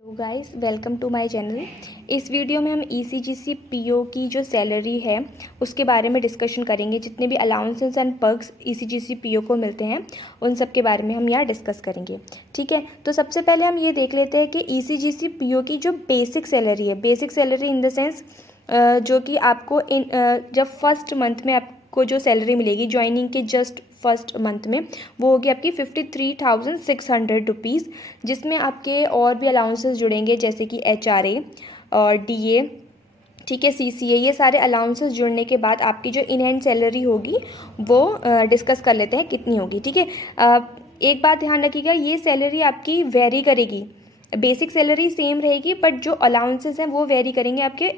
Hello guys, welcome to my channel. इस video में हम ईसीजीसी पीओ की जो सैलरी है उसके बारे में डिस्कशन करेंगे। जितने भी allowances and perks ECGC PO को मिलते हैं उन सब के बारे में हम यहाँ डिस्कस करेंगे। ठीक है, तो सबसे पहले हम ये देख लेते हैं कि ईसीजीसी पीओ की जो बेसिक सैलरी है, basic salary in the sense जो कि आपको जब फर्स्ट मंथ में आपको जो सैलरी मिलेगी ज्वाइनिंग के जस्ट फर्स्ट मंथ में, वो होगी आपकी 53,600 रुपीज़, जिसमें आपके और भी अलाउंसेस जुड़ेंगे जैसे कि HRA और DA, ठीक है, CCA। ये सारे अलाउंसेस जुड़ने के बाद आपकी जो इन हैंड सैलरी होगी वो डिस्कस कर लेते हैं कितनी होगी। ठीक है, एक बात ध्यान रखिएगा, ये सैलरी आपकी वेरी करेगी। बेसिक सैलरी सेम रहेगी बट जो अलाउंसेस हैं वो वेरी करेंगे आपके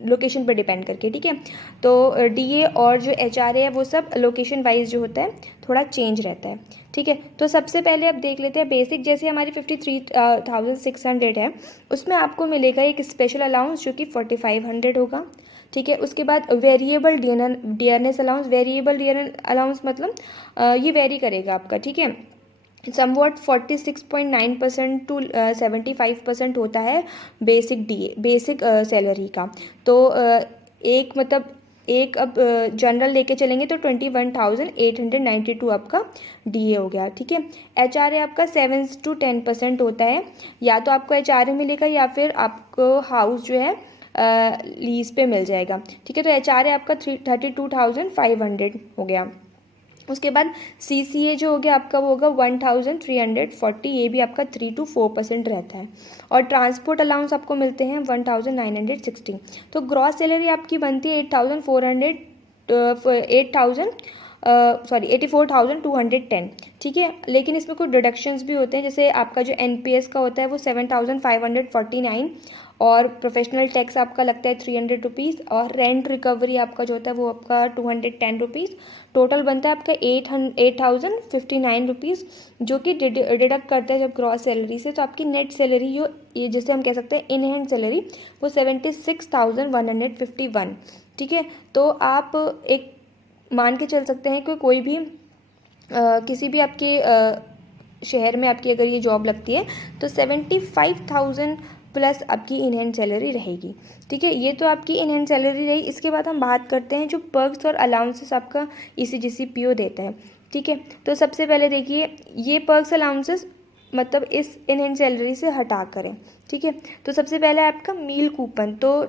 लोकेशन पर डिपेंड करके। ठीक है, तो DA और जो HRA है वो सब लोकेशन वाइज जो होता है थोड़ा चेंज रहता है। ठीक है, तो सबसे पहले अब देख लेते हैं बेसिक। जैसे हमारी 53,600 है, उसमें आपको मिलेगा एक स्पेशल अलाउंस जो कि 4,500 होगा। ठीक है, उसके बाद variable dearness allowance. Variable dearness allowance मतलब ये वेरी करेगा आपका। ठीक है, समवॉट 46.9% टू 75% होता है बेसिक सैलरी का। तो एक अब जनरल लेके चलेंगे तो 21,892 आपका DA हो गया। ठीक है, HRA आपका 7 to 10% होता है। या तो आपको HRA मिलेगा या फिर आपको हाउस जो है लीज पे मिल जाएगा। ठीक है, तो HRA आपका 32,500 हो गया। उसके बाद CCA जो हो गया आपका वो होगा 1,340। ये भी आपका 3 to 4% रहता है। और ट्रांसपोर्ट अलाउंस आपको मिलते हैं 1,960। तो ग्रॉस सैलरी आपकी बनती है 84,210। ठीक है, लेकिन इसमें कुछ डिडक्शंस भी होते हैं। जैसे आपका जो NPS का होता है वो 7,549 और प्रोफेशनल टैक्स आपका लगता है 300 रुपीज़ और रेंट रिकवरी आपका जो होता है वो आपका 210 रुपीज़। टोटल बनता है आपका 8,059 रुपीज़, जो कि डिडक्ट करते हैं जब ग्रॉस सैलरी से। तो आपकी नेट सैलरी जो ये जिसे हम कह सकते हैं इन हैंड सैलरी वो 76,151। ठीक है, तो आप एक मान के चल सकते हैं कि कोई भी किसी भी आपके शहर में आपकी अगर ये जॉब लगती है तो 75,000 प्लस आपकी इन हैंड सैलरी रहेगी। ठीक है, ये तो आपकी इन हैंड सैलरी रही। इसके बाद हम बात करते हैं जो पर्क्स और अलाउंसेस आपका ईसीजीसी पीओ देता है। ठीक है, तो सबसे पहले देखिए ये पर्क्स अलाउंसेस मतलब इस इन हैंड सैलरी से हटा करें। ठीक है, तो सबसे पहले आपका मील कूपन, तो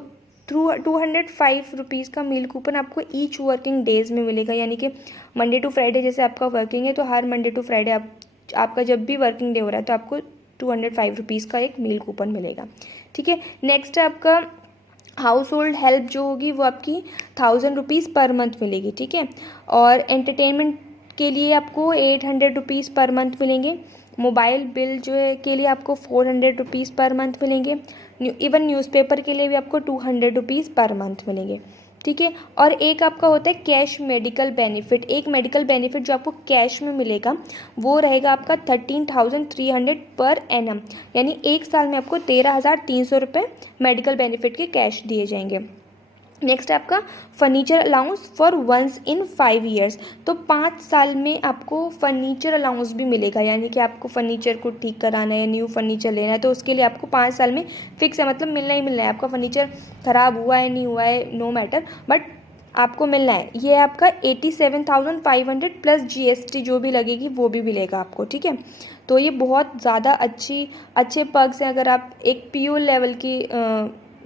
थ्रू 205 रुपीज़ का मील कूपन आपको ईच वर्किंग डेज में मिलेगा। यानी कि मंडे टू फ्राइडे जैसे आपका वर्किंग है तो हर मंडे टू फ्राइडे आपका जब भी वर्किंग डे हो रहा है तो आपको 205 रुपीज़ का एक मील कूपन मिलेगा। ठीक है, नेक्स्ट आपका हाउस होल्ड हेल्प जो होगी वो आपकी 1,000 रुपीज़ पर मंथ मिलेगी। ठीक है, और एंटरटेनमेंट के लिए आपको 800 रुपीज़ पर मंथ मिलेंगे। मोबाइल बिल जो है के लिए आपको 400 रुपीज़ पर मंथ मिलेंगे। इवन न्यूज़पेपर के लिए भी आपको 200 रुपीज़ पर मंथ मिलेंगे। ठीक है, और एक आपका होता है कैश मेडिकल बेनिफिट। एक मेडिकल बेनिफिट जो आपको कैश में मिलेगा वो रहेगा आपका 13,300 पर एनम। यानी एक साल में आपको 13,300 रुपये मेडिकल बेनिफिट के कैश दिए जाएंगे। नेक्स्ट आपका furniture allowance for once in 5 years. तो 5 साल में आपको फर्नीचर अलाउंस भी मिलेगा। यानी कि आपको फर्नीचर को ठीक कराना है, न्यू फर्नीचर लेना है तो उसके लिए आपको 5 साल में फिक्स है, मतलब मिलना ही मिलना है। आपका फर्नीचर ख़राब हुआ है नहीं हुआ है नो मैटर, बट आपको मिलना है। ये आपका 87,500 प्लस GST जो भी लगेगी वो भी मिलेगा आपको। ठीक है, तो ये बहुत ज़्यादा अच्छे पर्क्स हैं। अगर आप एक PO लेवल की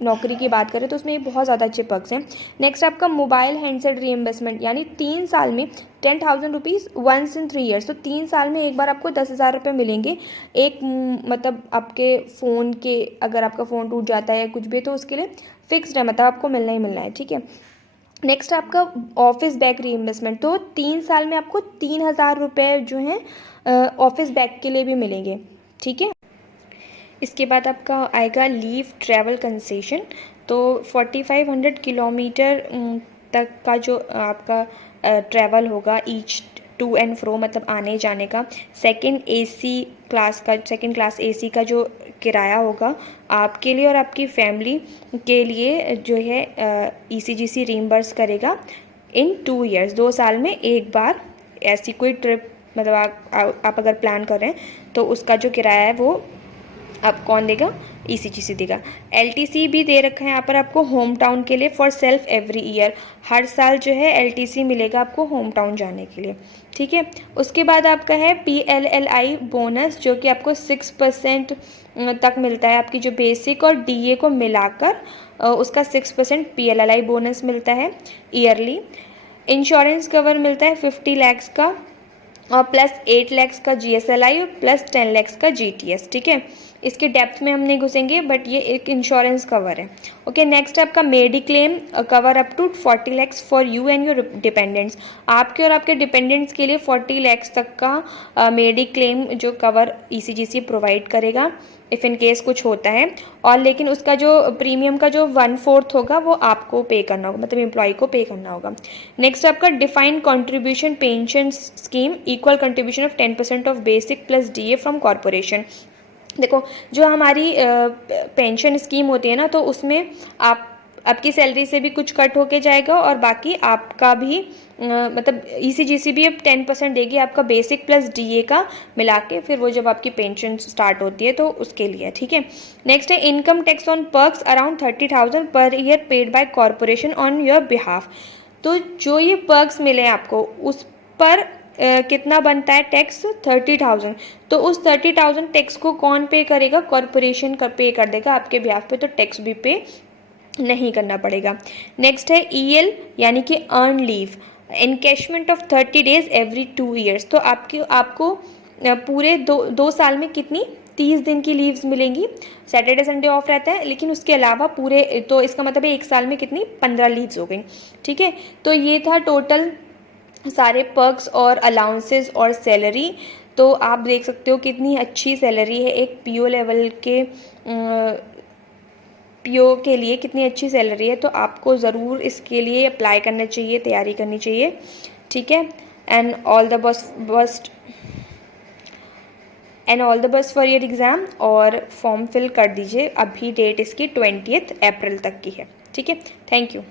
नौकरी की बात करें तो उसमें ये बहुत ज़्यादा अच्छे पर्क्स हैं। नेक्स्ट आपका मोबाइल हैंडसेट रीइंबर्समेंट, यानी 3 साल में 10,000 रुपीज़ वंस इन 3 ईयर्स। तो 3 साल में एक बार आपको 10,000 रुपये मिलेंगे। एक मतलब आपके फ़ोन के अगर आपका फ़ोन टूट जाता है कुछ भी तो उसके लिए फिक्स्ड है, मतलब आपको मिलना ही मिलना है। ठीक है, नेक्स्ट आपका ऑफिस बैग रीइंबर्समेंट। तो 3 साल में आपको 3,000 रुपये जो हैं ऑफिस बैग के लिए भी मिलेंगे। ठीक है, इसके बाद आपका आएगा लीव ट्रैवल कंसेशन। तो 4,500 किलोमीटर तक का जो आपका ट्रैवल होगा ईच टू एंड फ्रो, मतलब आने जाने का। सेकंड क्लास AC का जो किराया होगा आपके लिए और आपकी फैमिली के लिए जो है ECGC रीइंबर्स करेगा इन 2 ईयर्स। 2 साल में एक बार ऐसी कोई ट्रिप मतलब आप अगर प्लान कर रहे हैं तो उसका जो किराया है वो अब कौन देगा, ईसीजीसी देगा। एलटीसी भी दे रखा है यहाँ पर आपको होम टाउन के लिए फॉर सेल्फ एवरी ईयर, हर साल जो है एलटीसी मिलेगा आपको होम टाउन जाने के लिए, ठीक है। उसके बाद आपका है पीएलएलआई बोनस, जो कि आपको 6% तक मिलता है, आपकी जो बेसिक और डीए को मिलाकर उसका 6% पीएलएलआई बोनस मिलता है ईयरली। इंश्योरेंस कवर मिलता है 50 लाख का और प्लस 8 लाख का जीएसएलआई और प्लस 10 लाख का जीटीएस, ठीक है। इसके डेप्थ में हम नहीं घुसेंगे, बट ये एक इंश्योरेंस कवर है। ओके, नेक्स्ट आपका mediclaim cover up to 40 lakh for you and your dependents, आपके और आपके डिपेंडेंट्स के लिए 40 लाख तक का मेडिक्लेम जो कवर ईसीजीसी प्रोवाइड करेगा इफ़ इन केस कुछ होता है। और लेकिन उसका जो प्रीमियम का जो 1/4 होगा वो आपको पे करना होगा, मतलब एम्प्लॉय को पे करना होगा। नेक्स्ट आपका defined contribution pension scheme, equal contribution of 10% of basic plus DA from corporation. देखो, जो हमारी पेंशन स्कीम होती है ना, तो उसमें आपकी सैलरी से भी कुछ कट होके जाएगा और बाकी आपका भी मतलब ईसीजीसी भी अब 10% देगी आपका बेसिक प्लस डीए का मिला के, फिर वो जब आपकी पेंशन स्टार्ट होती है तो उसके लिए, ठीक है। नेक्स्ट है income tax on perks around 30,000 per year paid by corporation on your behalf. तो जो ये पर्क्स मिले आपको उस पर कितना बनता है टैक्स, 30,000। तो उस 30,000 टैक्स को कौन पे करेगा, कॉरपोरेशन पे कर देगा आपके बिहाफ पे, तो टैक्स भी पे नहीं करना पड़ेगा। नेक्स्ट है ईएल यानी कि earn leave, encashment of 30 days every 2 years. तो आपको पूरे दो साल में कितनी 30 दिन की लीव्स मिलेंगी, सैटरडे संडे ऑफ रहता है, लेकिन उसके अलावा पूरे, तो इसका मतलब है एक साल में कितनी 15 लीव्स हो गई, ठीक है। तो ये था टोटल सारे पर्क्स और अलाउंसेस और सैलरी। तो आप देख सकते हो कितनी अच्छी सैलरी है एक पीओ लेवल के, पीओ के लिए कितनी अच्छी सैलरी है। तो आपको ज़रूर इसके लिए अप्लाई करना चाहिए, तैयारी करनी चाहिए, ठीक है। And all the best for your exam. और फॉर्म फिल कर दीजिए, अभी डेट इसकी 20 अप्रैल तक की है, ठीक है। Thank you.